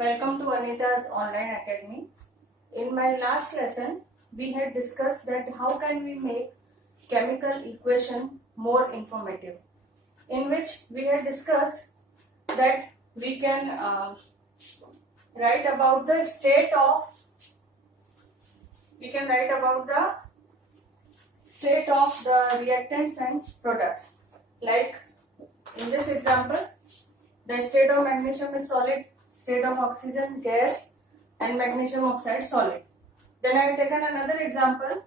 Welcome to Anita's Online Academy. In my last lesson, we had discussed that how can we make chemical equation more informative, in which we had discussed that we can write about the state of the reactants and products. Like in this example, the state of magnesium is solid, state of oxygen gas, and magnesium oxide solid. Then I have taken another example,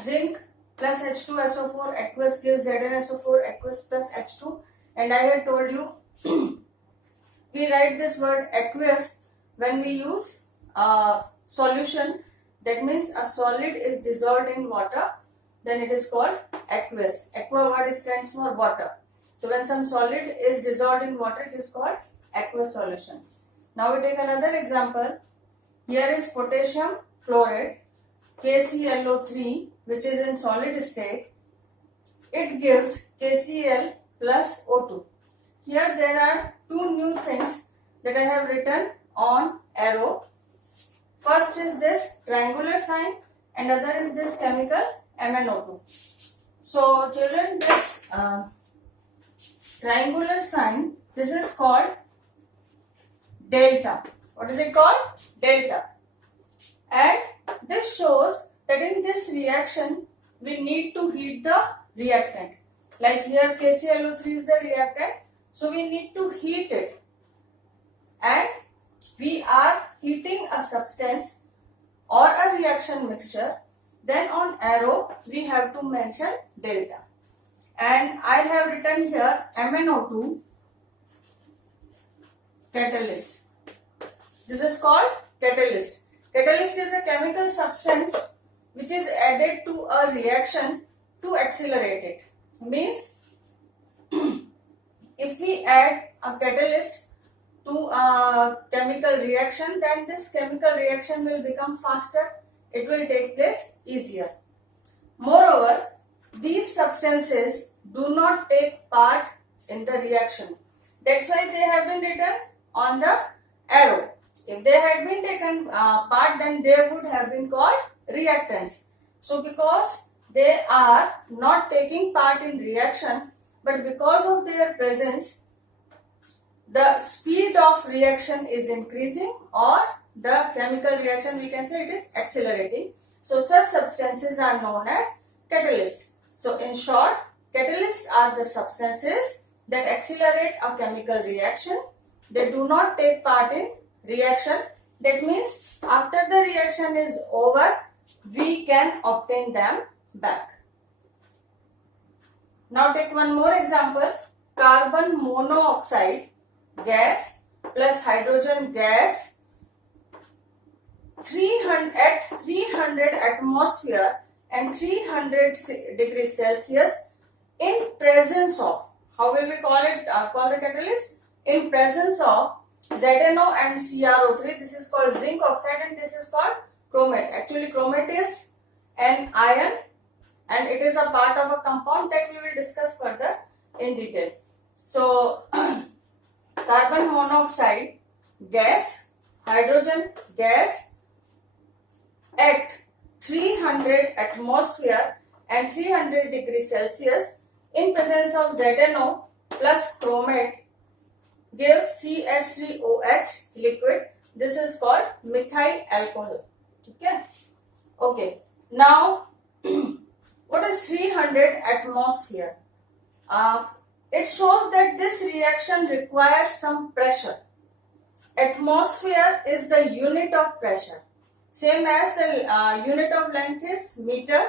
zinc plus H2SO4 aqueous gives ZnSO4 aqueous plus H2, and I had told you we write this word aqueous when we use solution. That means a solid is dissolved in water, then it is called aqueous. Aqua word stands for water. So when some solid is dissolved in water, it is called aqueous solution. Now we take another example. Here is potassium chloride, KClO3, which is in solid state. It gives KCl plus O2. Here there are two new things that I have written on arrow. First is this triangular sign and other is this chemical MnO2. So children, this triangular sign, this is called delta. What is it called? Delta. And this shows that in this reaction we need to heat the reactant. Like here KClO3 is the reactant, so we need to heat it. And we are heating a substance or a reaction mixture. Then on arrow we have to mention delta. And I have written here MnO2 catalyst. This is called catalyst. Catalyst is a chemical substance which is added to a reaction to accelerate it. Means if we add a catalyst to a chemical reaction, then this chemical reaction will become faster. It will take place easier. Moreover, these substances do not take part in the reaction. That's why they have been written on the arrow. If they had been taken part, then they would have been called reactants. So because they are not taking part in reaction, but because of their presence, the speed of reaction is increasing, or the chemical reaction, we can say it is accelerating. So such substances are known as catalysts. So in short, catalysts are the substances that accelerate a chemical reaction. They do not take part in reaction. That means after the reaction is over, we can obtain them back. Now take one more example. Carbon monoxide gas plus hydrogen gas at 300 atmosphere and 300 degrees Celsius in presence of, how will we call it, call the catalyst? In presence of ZnO and CrO3. This is called zinc oxide and this is called chromate. Actually chromate is an ion and it is a part of a compound that we will discuss further in detail. So carbon monoxide gas, hydrogen gas at 300 atmosphere and 300 degrees Celsius in presence of ZnO plus chromate give CH3OH liquid. This is called methyl alcohol. Okay. Now what is 300 atmosphere? It shows that this reaction requires some pressure. Atmosphere is the unit of pressure. Same as the unit of length is meter,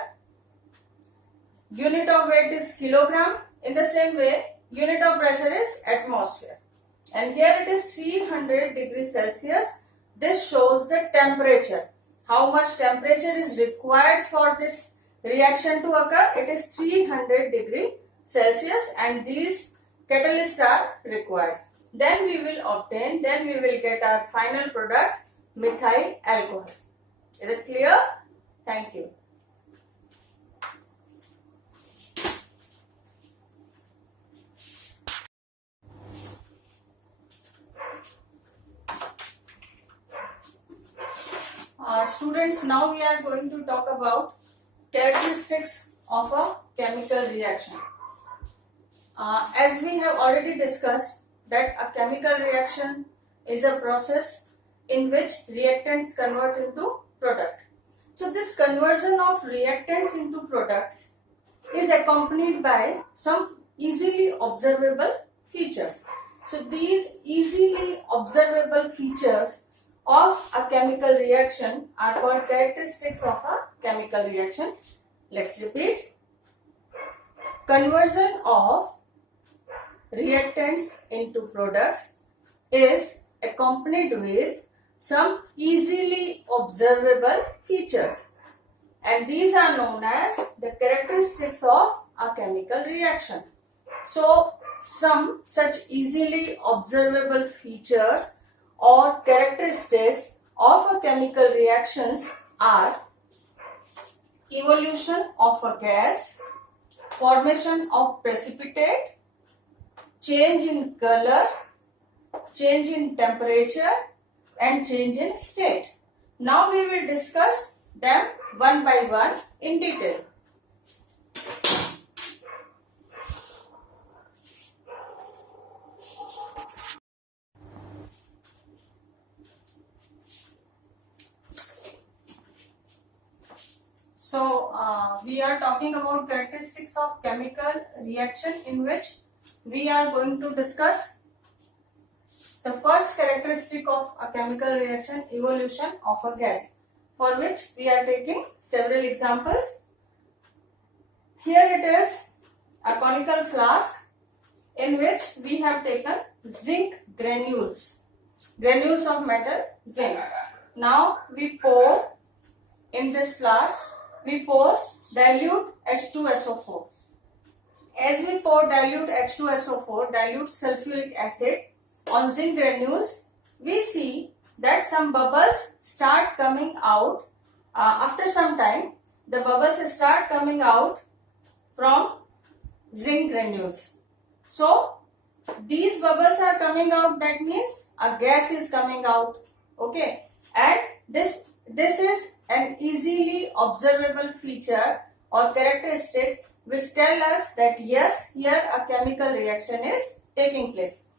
unit of weight is kilogram. In the same way, unit of pressure is atmosphere. And here it is 300 degrees Celsius. This shows the temperature. How much temperature is required for this reaction to occur? It is 300 degrees Celsius and these catalysts are required. Then we will get our final product, methyl alcohol. Is it clear? Thank you. students, now we are going to talk about characteristics of a chemical reaction. As we have already discussed that a chemical reaction is a process in which reactants convert into product. So this conversion of reactants into products is accompanied by some easily observable features. So these easily observable features of a chemical reaction are called characteristics of a chemical reaction. Let's repeat. Conversion of reactants into products is accompanied with some easily observable features, and these are known as the characteristics of a chemical reaction. So some such easily observable features or characteristics of a chemical reactions are evolution of a gas, formation of precipitate, change in color, change in temperature, and change in state. Now we will discuss them one by one in detail. So we are talking about characteristics of chemical reaction, in which we are going to discuss the first characteristic of a chemical reaction, evolution of a gas, for which we are taking several examples. Here it is a conical flask in which we have taken zinc granules of metal zinc. Now we pour in this flask, we pour dilute H2SO4. As we pour dilute H2SO4, dilute sulfuric acid on zinc granules, we see that some bubbles start coming out. After some time, the bubbles start coming out from zinc granules. So these bubbles are coming out, that means a gas is coming out. Okay, and this is an easily observable feature or characteristic which tell us that yes, here a chemical reaction is taking place.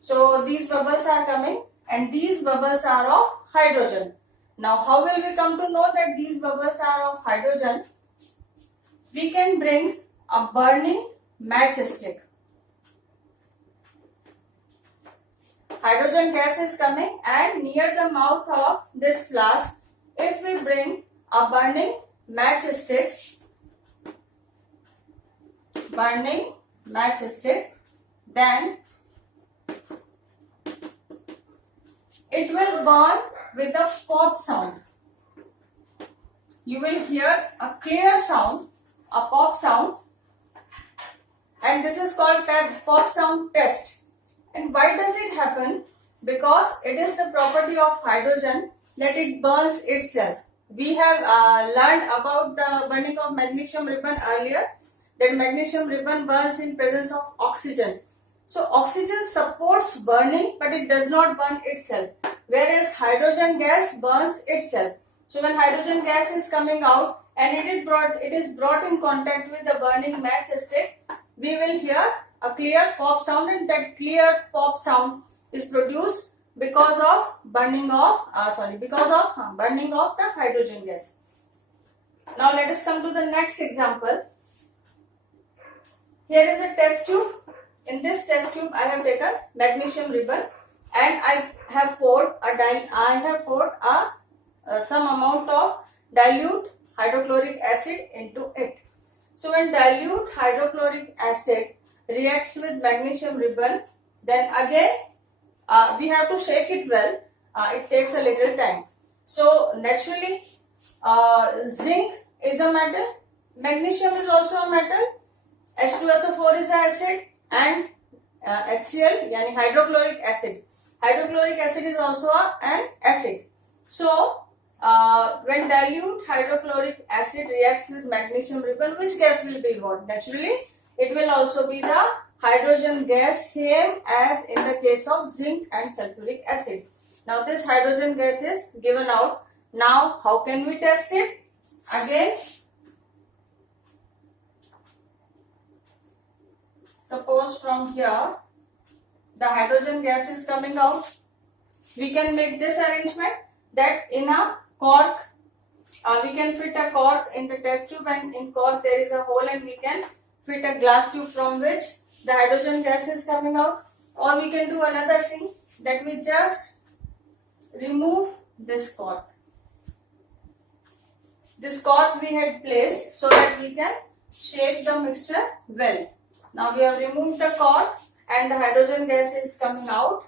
So these bubbles are coming, and these bubbles are of hydrogen. Now how will we come to know that these bubbles are of hydrogen? We can bring a burning matchstick. Hydrogen gas is coming, and near the mouth of this flask, if we bring a burning matchstick, then it will burn with a pop sound. You will hear a clear sound, a pop sound, and this is called pop sound test. And why does it happen? Because it is the property of hydrogen that it burns itself. We have learned about the burning of magnesium ribbon earlier, that magnesium ribbon burns in presence of oxygen. So oxygen supports burning, but it does not burn itself, whereas hydrogen gas burns itself. So when hydrogen gas is coming out and it is brought in contact with the burning matchstick, we will hear a clear pop sound, and that clear pop sound is produced because of burning of the hydrogen gas. Now let us come to the next example. Here is a test tube. In this test tube, I have taken magnesium ribbon, and I have poured some amount of dilute hydrochloric acid into it. So when dilute hydrochloric acid reacts with magnesium ribbon, then again we have to shake it well. It takes a little time. So naturally, zinc is a metal, magnesium is also a metal, H2SO4 is an acid, and HCl, yani hydrochloric acid. Hydrochloric acid is also an acid. So when dilute hydrochloric acid reacts with magnesium ribbon, which gas will be involved? Naturally, it will also be the hydrogen gas, same as in the case of zinc and sulfuric acid. Now this hydrogen gas is given out Now, how can we test it? Again, suppose from here, the hydrogen gas is coming out. We can make this arrangement that in a cork, we can fit a cork in the test tube, and in cork there is a hole and we can fit a glass tube from which the hydrogen gas is coming out. Or we can do another thing, that we just remove this cork. This cork we had placed so that we can shake the mixture well. Now we have removed the cork and the hydrogen gas is coming out,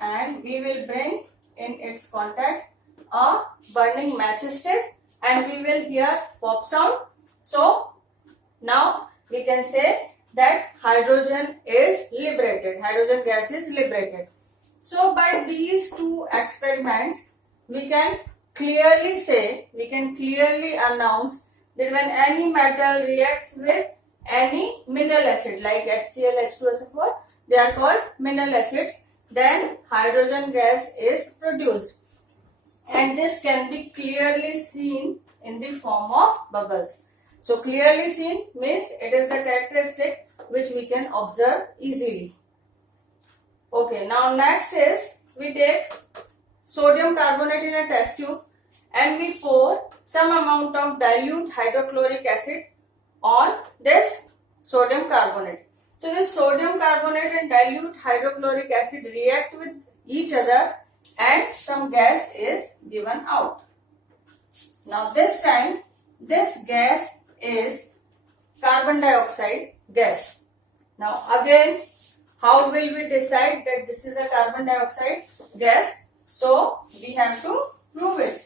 and we will bring in its contact a burning matchstick and we will hear pop sound. So now we can say that hydrogen is liberated, hydrogen gas is liberated. So by these two experiments, we can clearly say, we can clearly announce that when any metal reacts with any mineral acid like HCl, H2SO4, they are called mineral acids, then hydrogen gas is produced. And this can be clearly seen in the form of bubbles. So clearly seen means it is the characteristic which we can observe easily. Okay, now next is we take sodium carbonate in a test tube and we pour some amount of dilute hydrochloric acid on this sodium carbonate. So this sodium carbonate and dilute hydrochloric acid react with each other and some gas is given out. Now this time this gas is carbon dioxide gas. Now again, how will we decide that this is a carbon dioxide gas? So we have to prove it.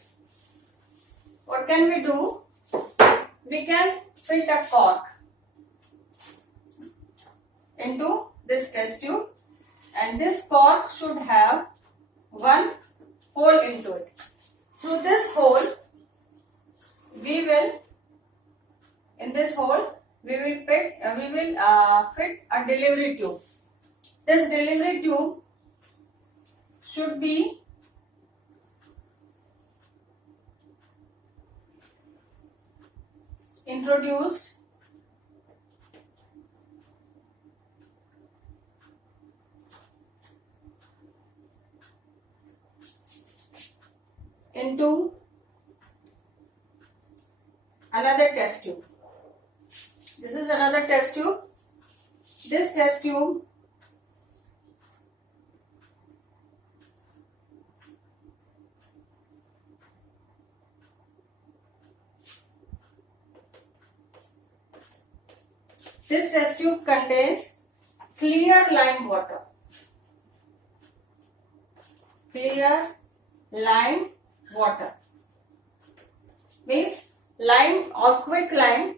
What can we do? We can fit a cork into this test tube, and this cork should have one hole into it. Through this hole, we will fit a delivery tube. This delivery tube should be introduced into another test tube. This is another test tube. This test tube contains clear lime water. Clear lime water means lime or quick lime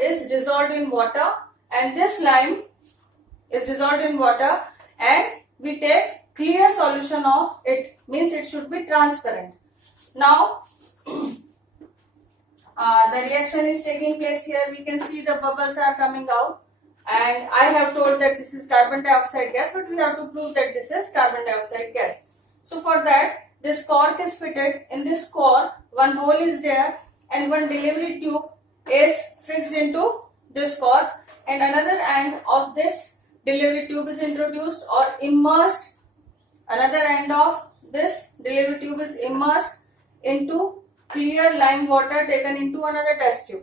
is dissolved in water, and this lime is dissolved in water and we take clear solution of it, means it should be transparent. Now the reaction is taking place here. We can see the bubbles are coming out, and I have told that this is carbon dioxide gas, but we have to prove that this is carbon dioxide gas. So for that, this cork is fitted. In this cork, one hole is there and one delivery tube is fixed into this cork, and another end of this delivery tube is introduced or immersed. Another end of this delivery tube is immersed into clear lime water taken into another test tube.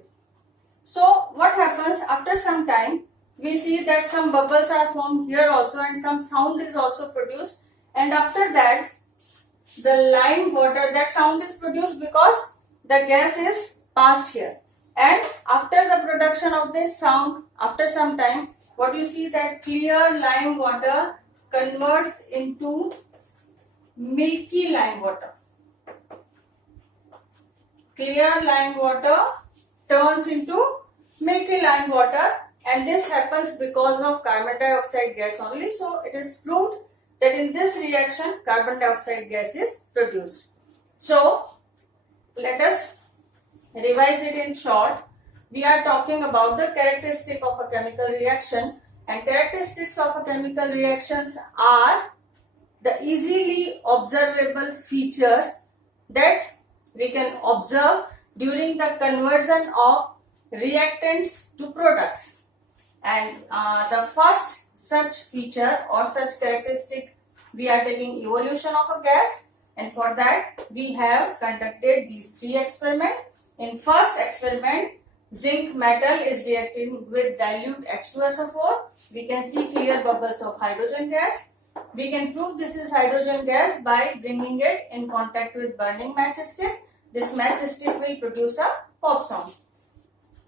So what happens after some time, we see that some bubbles are formed here also and some sound is also produced, and after that the lime water, that sound is produced because the gas is passed here, and after the production of this sound, after some time, what you see that clear lime water converts into milky lime water. Clear lime water turns into milky lime water, and this happens because of carbon dioxide gas only. So it is proved that in this reaction carbon dioxide gas is produced. So let us revise it in short. We are talking about the characteristic of a chemical reaction, and characteristics of a chemical reactions are the easily observable features that we can observe during the conversion of reactants to products. And the first such feature or such characteristic, we are taking evolution of a gas, and for that we have conducted these three experiments. In first experiment, zinc metal is reacting with dilute H2SO4. We can see clear bubbles of hydrogen gas. We can prove this is hydrogen gas by bringing it in contact with burning matchstick. This matchstick will produce a pop sound.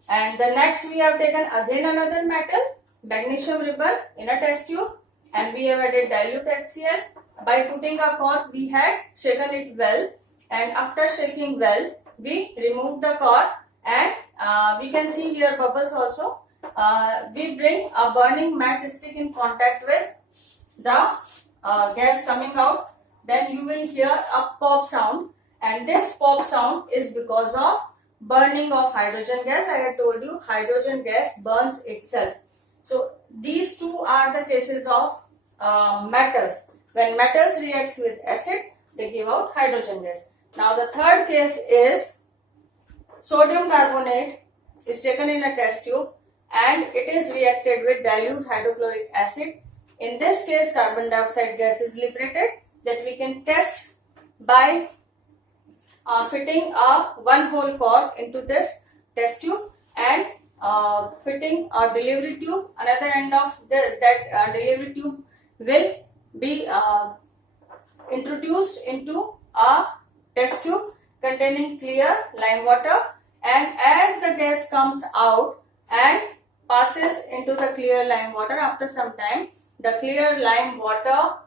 And the next we have taken again another metal, magnesium rubber, in a test tube, and we have added dilute HCl. By putting a cork, we had shaken it well, and after shaking well, we removed the cork, and we can see here bubbles also. We bring a burning matchstick in contact with the gas coming out, then you will hear a pop sound, and this pop sound is because of burning of hydrogen gas. I had told you hydrogen gas burns itself. So these two are the cases of metals. When metals reacts with acid, they give out hydrogen gas. Now the third case is sodium carbonate is taken in a test tube and it is reacted with dilute hydrochloric acid. In this case, carbon dioxide gas is liberated, that we can test by fitting a one-hole cork into this test tube and fitting a delivery tube. Another end of that delivery tube will be introduced into a test tube containing clear lime water, and as the gas comes out and passes into the clear lime water, after some time the clear lime water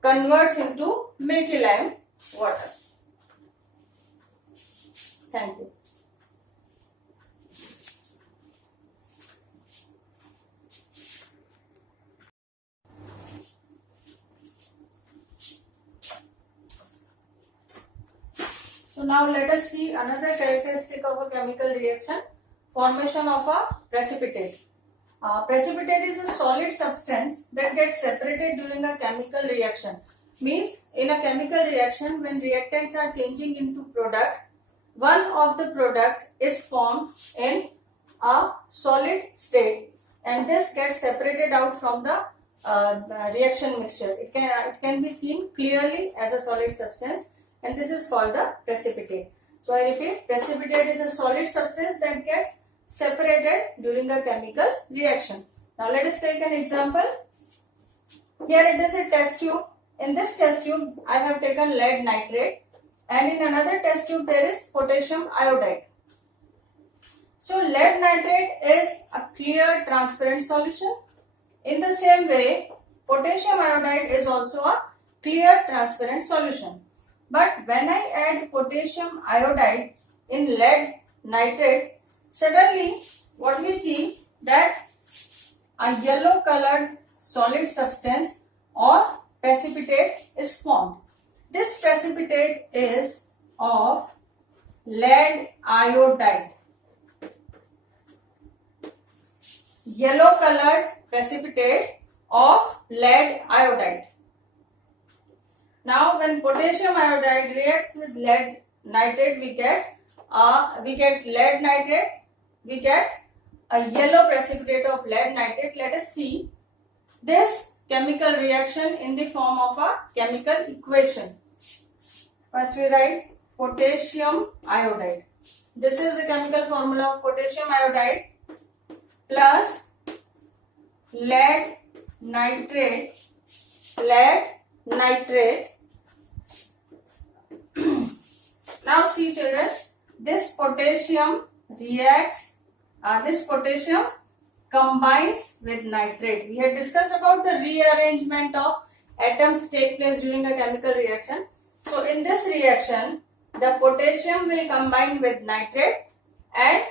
converts into milky lime water. Thank you. So now let us see another characteristic of a chemical reaction, formation of a precipitate. Precipitate is a solid substance that gets separated during a chemical reaction. Means in a chemical reaction, when reactants are changing into product, one of the product is formed in a solid state and this gets separated out from the reaction mixture. It can be seen clearly as a solid substance, and this is called the precipitate. So I repeat, precipitate is a solid substance that gets separated during a chemical reaction. Now let us take an example. Here it is a test tube. In this test tube I have taken lead nitrate, and in another test tube there is potassium iodide. So lead nitrate is a clear transparent solution. In the same way, potassium iodide is also a clear transparent solution. But when I add potassium iodide in lead nitrate, suddenly what we see that a yellow colored solid substance or precipitate is formed. This precipitate is of lead iodide. Yellow colored precipitate of lead iodide. Now when potassium iodide reacts with lead nitrate, we get lead nitrate, we get a yellow precipitate of lead nitrate. Let us see this chemical reaction in the form of a chemical equation. First we write potassium iodide. This is the chemical formula of potassium iodide plus lead nitrate. Now see children, this potassium reacts, this potassium combines with nitrate. We had discussed about the rearrangement of atoms take place during a chemical reaction. So in this reaction, the potassium will combine with nitrate and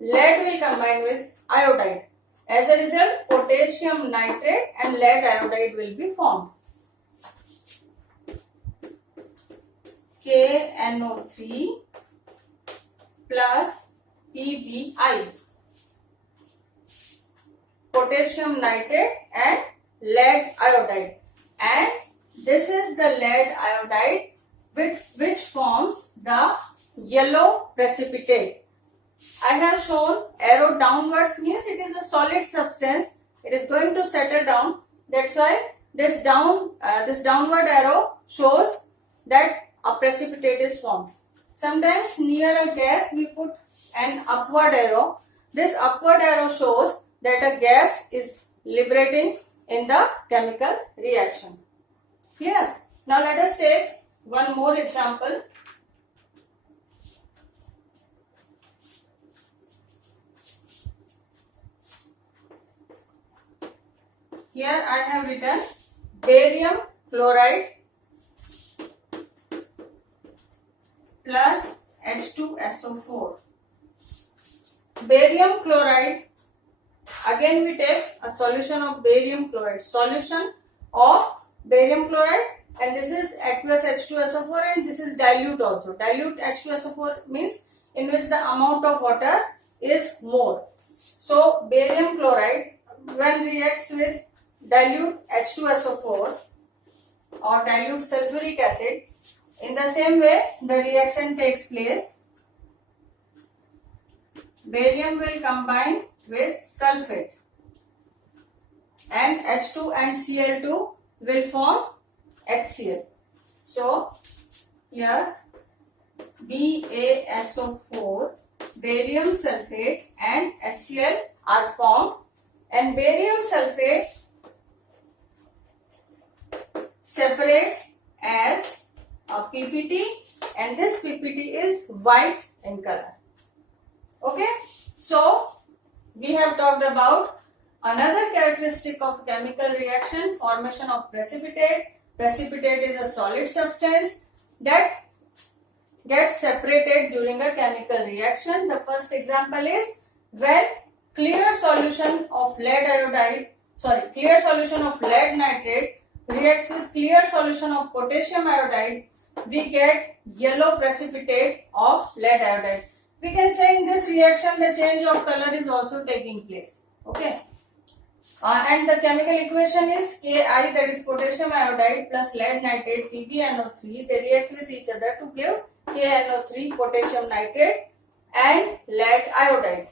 lead will combine with iodide. As a result, potassium nitrate and lead iodide will be formed. KNO3 plus PBI. Potassium nitrate and lead iodide. And this is the lead iodide which forms the yellow precipitate. I have shown arrow downwards means it is a solid substance. It is going to settle down. That's why this downward arrow shows that a precipitate is formed. Sometimes near a gas we put an upward arrow. This upward arrow shows that a gas is liberating in the chemical reaction. Clear? Now let us take one more example. Here I have written barium chloride plus H2SO4. Barium chloride, again we take a solution of barium chloride. Solution of barium chloride, and this is aqueous H2SO4 and this is dilute also. Dilute H2SO4 means in which the amount of water is more. So barium chloride when reacts with dilute H2SO4 or dilute sulfuric acid, in the same way the reaction takes place. Barium will combine with sulfate and H2 and Cl2 will form HCl. So here BaSO4, barium sulfate and HCl are formed, and barium sulfate separates as a PPT, and this PPT is white in color. Okay, so we have talked about another characteristic of chemical reaction, formation of precipitate. Precipitate is a solid substance that gets separated during a chemical reaction. The first example is when clear solution of lead nitrate reacts with clear solution of potassium iodide, we get yellow precipitate of lead iodide. We can say in this reaction the change of color is also taking place. Okay. And the chemical equation is Ki, that is potassium iodide plus lead nitrate PbNO3. They react with each other to give KNO3, potassium nitrate and lead iodide.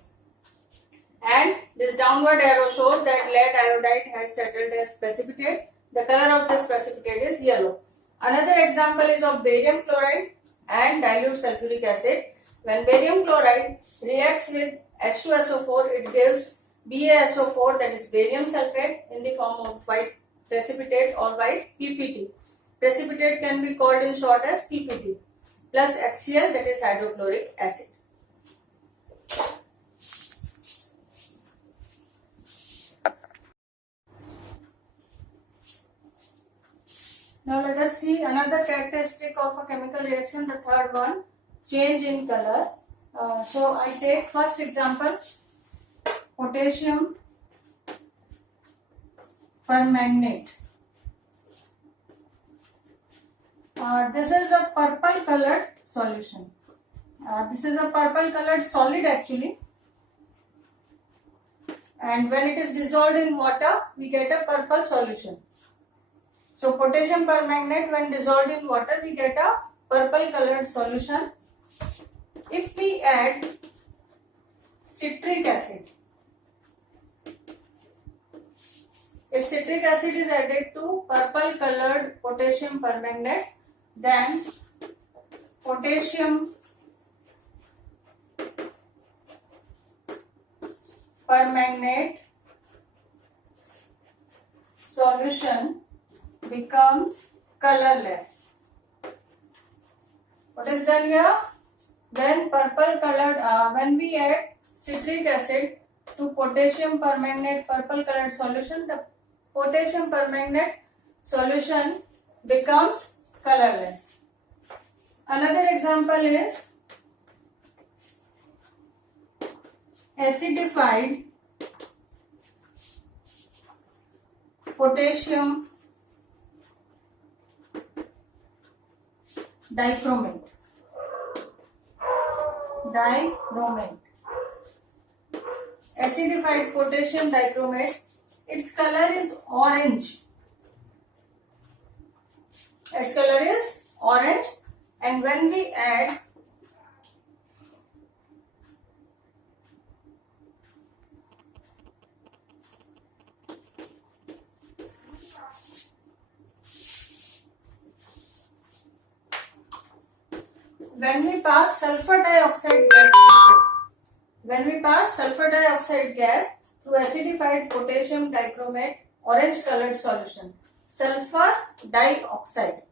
And this downward arrow shows that lead iodide has settled as precipitate. The color of this precipitate is yellow. Another example is of barium chloride and dilute sulfuric acid. When barium chloride reacts with H2SO4, it gives BaSO4, that is barium sulfate, in the form of white precipitate or white PPT. Precipitate can be called in short as PPT, plus HCl, that is hydrochloric acid. Now let us see another characteristic of a chemical reaction, the third one, change in color. So I take first example, potassium permanganate. This is a purple colored solution. This is a purple colored solid actually, and when it is dissolved in water we get a purple solution. So potassium permanganate when dissolved in water we get a purple colored solution. If we add citric acid, if citric acid is added to purple colored potassium permanganate, then potassium permanganate solution becomes colorless. What is done here? When purple colored, when we add citric acid to potassium permanganate purple colored solution, the potassium permanganate solution becomes colorless. Another example is acidified potassium dichromate. Acidified potassium dichromate, its color is orange. and when we add when we pass sulfur dioxide gas through acidified potassium dichromate orange colored solution, sulfur dioxide,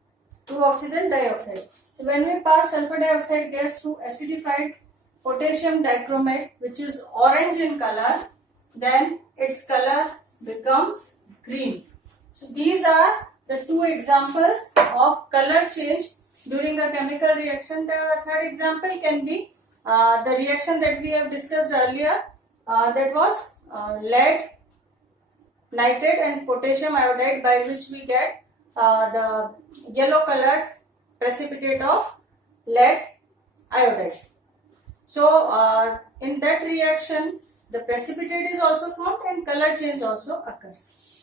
2 oxygen dioxide. So when we pass sulfur dioxide gas through acidified potassium dichromate, which is orange in color, then its color becomes green. So these are the 2 examples of color change during a chemical reaction. The third example can be the reaction that we have discussed earlier, that was lead nitrate and potassium iodide, by which we get the yellow colored precipitate of lead iodide. So in that reaction the precipitate is also formed and color change also occurs.